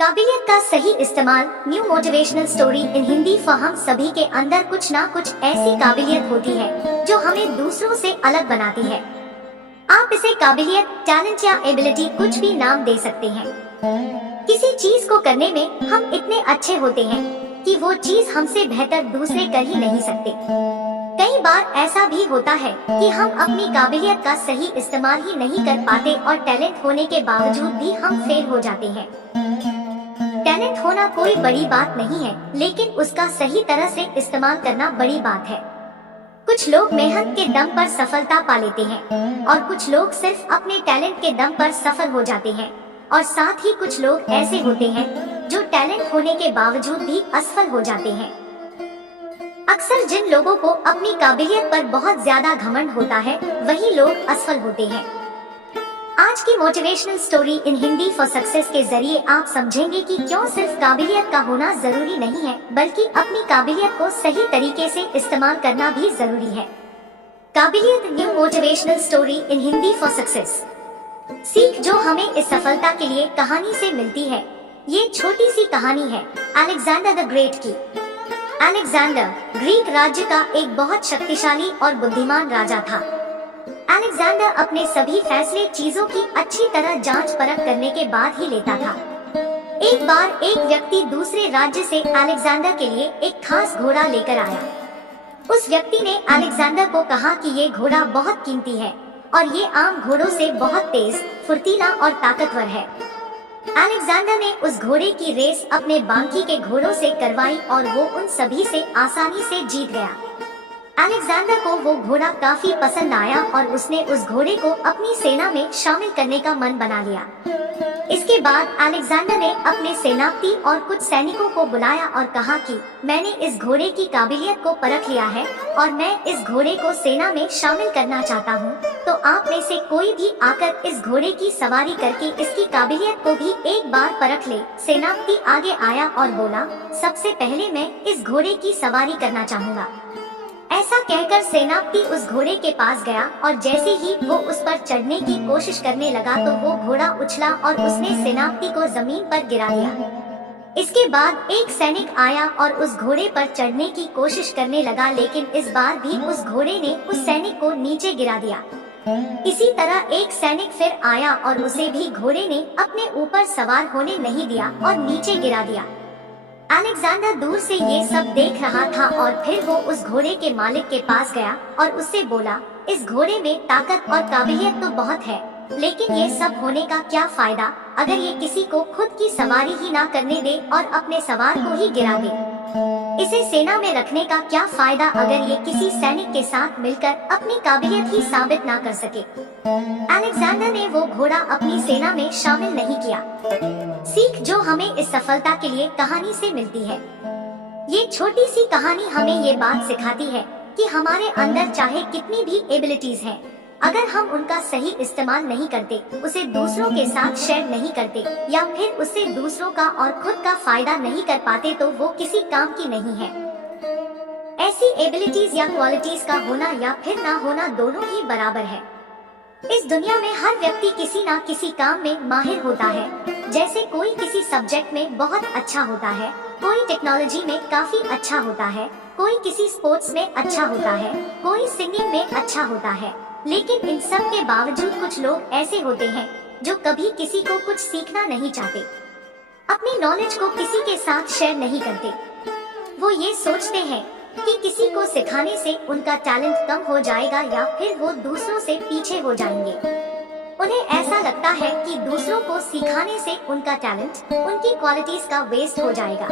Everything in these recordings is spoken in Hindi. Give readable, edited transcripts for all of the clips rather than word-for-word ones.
काबिलियत का सही इस्तेमाल। New motivational story in Hindi. हम सभी के अंदर कुछ ना कुछ ऐसी काबिलियत होती है जो हमें दूसरों से अलग बनाती है। आप इसे काबिलियत, टैलेंट या एबिलिटी कुछ भी नाम दे सकते हैं। किसी चीज को करने में हम इतने अच्छे होते हैं कि वो चीज हमसे बेहतर दूसरे कर ही नहीं सकते। कई बार ऐसा भी होता है कि हम अपनी काबिलियत का सही इस्तेमाल ही नहीं कर पाते और टैलेंट होने के बावजूद भी हम फेल हो जाते हैं। टैलेंट होना कोई बड़ी बात नहीं है, लेकिन उसका सही तरह से इस्तेमाल करना बड़ी बात है। कुछ लोग मेहनत के दम पर सफलता पा लेते हैं और कुछ लोग सिर्फ अपने टैलेंट के दम पर सफल हो जाते हैं, और साथ ही कुछ लोग ऐसे होते हैं जो टैलेंट होने के बावजूद भी असफल हो जाते हैं। अक्सर जिन लोगों को अपनी काबिलियत पर बहुत ज्यादा घमंड होता है, वही लोग असफल होते हैं। आज की motivational story in Hindi for success के जरिए आप समझेंगे कि क्यों सिर्फ काबिलियत का होना जरूरी नहीं है, बल्कि अपनी काबिलियत को सही तरीके से इस्तेमाल करना भी जरूरी है। काबिलियत। New motivational story in Hindi for success. सीख जो हमें इस सफलता के लिए कहानी से मिलती है। ये छोटी सी कहानी है अलेक्जेंडर द ग्रेट की। अलेक्जेंडर ग्रीक राज्य का एक बहुत शक्तिशाली और बुद्धिमान राजा था। अलेक्जेंडर अपने सभी फैसले चीजों की अच्छी तरह जांच परख करने के बाद ही लेता था। एक बार एक व्यक्ति दूसरे राज्य से अलेक्जेंडर के लिए एक खास घोड़ा लेकर आया। उस व्यक्ति ने अलेक्जेंडर को कहा कि ये घोड़ा बहुत कीमती है और ये आम घोड़ों से बहुत तेज, फुर्तीला और ताकतवर है। अलेक्जेंडर ने उस घोड़े की रेस अपने बाकी के घोड़ों से करवाई और वो उन सभी से आसानी से जीत गया। अलेक्जेंडर को वो घोड़ा काफी पसंद आया और उसने उस घोड़े को अपनी सेना में शामिल करने का मन बना लिया। इसके बाद अलेक्जेंडर ने अपने सेनापति और कुछ सैनिकों को बुलाया और कहा कि मैंने इस घोड़े की काबिलियत को परख लिया है और मैं इस घोड़े को सेना में शामिल करना चाहता हूँ, तो आप में से कोई भी आकर इस घोड़े की सवारी करके इसकी काबिलियत को भी एक बार परख ले। सेनापति आगे आया और बोला, सबसे पहले मैं इस घोड़े की सवारी करना चाहूँगा। ऐसा कहकर सेनापति उस घोड़े के पास गया और जैसे ही वो उस पर चढ़ने की कोशिश करने लगा तो वो घोड़ा उछला और उसने सेनापति को जमीन पर गिरा दिया। इसके बाद एक सैनिक आया और उस घोड़े पर चढ़ने की कोशिश करने लगा, लेकिन इस बार भी उस घोड़े ने उस सैनिक को नीचे गिरा दिया। इसी तरह एक सैनिक फिर आया और उसे भी घोड़े ने अपने ऊपर सवार होने नहीं दिया और नीचे गिरा दिया। अलेक्जेंडर दूर से ये सब देख रहा था और फिर वो उस घोड़े के मालिक के पास गया और उससे बोला, इस घोड़े में ताकत और काबिलियत तो बहुत है, लेकिन ये सब होने का क्या फायदा अगर ये किसी को खुद की सवारी ही ना करने दे और अपने सवार को ही गिरा दे। इसे सेना में रखने का क्या फायदा अगर ये किसी सैनिक के साथ मिलकर अपनी काबिलियत ही साबित ना कर सके। अलेक्जेंडर ने वो घोड़ा अपनी सेना में शामिल नहीं किया। सीख जो हमें इस सफलता के लिए कहानी से मिलती है। ये छोटी सी कहानी हमें ये बात सिखाती है कि हमारे अंदर चाहे कितनी भी एबिलिटीज हैं, अगर हम उनका सही इस्तेमाल नहीं करते, उसे दूसरों के साथ शेयर नहीं करते या फिर उससे दूसरों का और खुद का फायदा नहीं कर पाते, तो वो किसी काम की नहीं है। ऐसी एबिलिटीज या क्वालिटीज का होना या फिर ना होना दोनों ही बराबर है। इस दुनिया में हर व्यक्ति किसी ना किसी काम में माहिर होता है। जैसे कोई किसी सब्जेक्ट में बहुत अच्छा होता है, कोई टेक्नोलॉजी में काफी अच्छा होता है, कोई किसी स्पोर्ट्स में अच्छा होता है, कोई सिंगिंग में अच्छा होता है। लेकिन इन सब के बावजूद कुछ लोग ऐसे होते हैं जो कभी किसी को कुछ सीखना नहीं चाहते, अपनी नॉलेज को किसी के साथ शेयर नहीं करते। वो ये सोचते हैं कि किसी को सिखाने से उनका टैलेंट कम हो जाएगा या फिर वो दूसरों से पीछे हो जाएंगे। उन्हें ऐसा लगता है कि दूसरों को सिखाने से उनका टैलेंट, उनकी क्वालिटीज का वेस्ट हो जाएगा।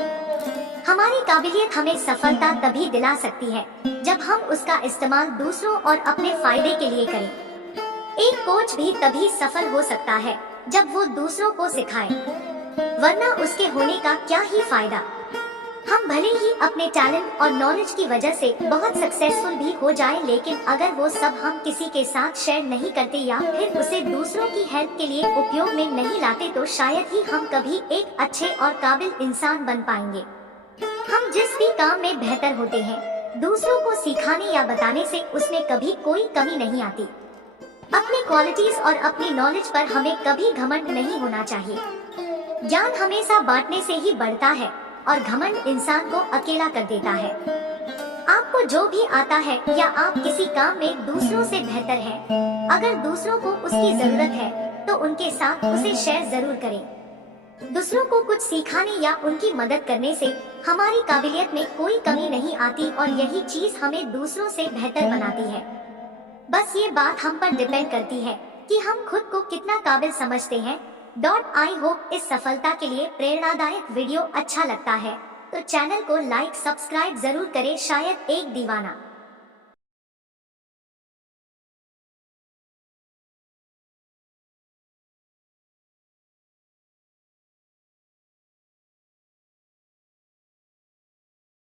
हमारी काबिलियत हमें सफलता तभी दिला सकती है जब हम उसका इस्तेमाल दूसरों और अपने फायदे के लिए करें। एक कोच भी तभी सफल हो सकता है जब वो दूसरों को सिखाए, वरना उसके होने का क्या ही फायदा। हम भले ही अपने टैलेंट और नॉलेज की वजह से बहुत सक्सेसफुल भी हो जाएं, लेकिन अगर वो सब हम किसी के साथ शेयर नहीं करते या फिर उसे दूसरों की हेल्प के लिए उपयोग में नहीं लाते, तो शायद ही हम कभी एक अच्छे और काबिल इंसान बन पाएंगे। हम जिस भी काम में बेहतर होते हैं, दूसरों को सिखाने या बताने से उसमें कभी कोई कमी नहीं आती। अपनी क्वालिटीज और अपनी नॉलेज पर हमें कभी घमंड नहीं होना चाहिए। ज्ञान हमेशा बांटने से ही बढ़ता है और घमंड इंसान को अकेला कर देता है। आपको जो भी आता है या आप किसी काम में दूसरों से बेहतर हैं, अगर दूसरों को उसकी जरूरत है तो उनके साथ उसे शेयर जरूर करें। दूसरों को कुछ सिखाने या उनकी मदद करने से हमारी काबिलियत में कोई कमी नहीं आती और यही चीज हमें दूसरों से बेहतर बनाती है। बस ये बात हम पर डिपेंड करती है कि हम खुद को कितना काबिल समझते हैं। आई होप इस सफलता के लिए प्रेरणादायक वीडियो अच्छा लगता है तो चैनल को लाइक सब्सक्राइब जरूर करें। शायद एक दीवाना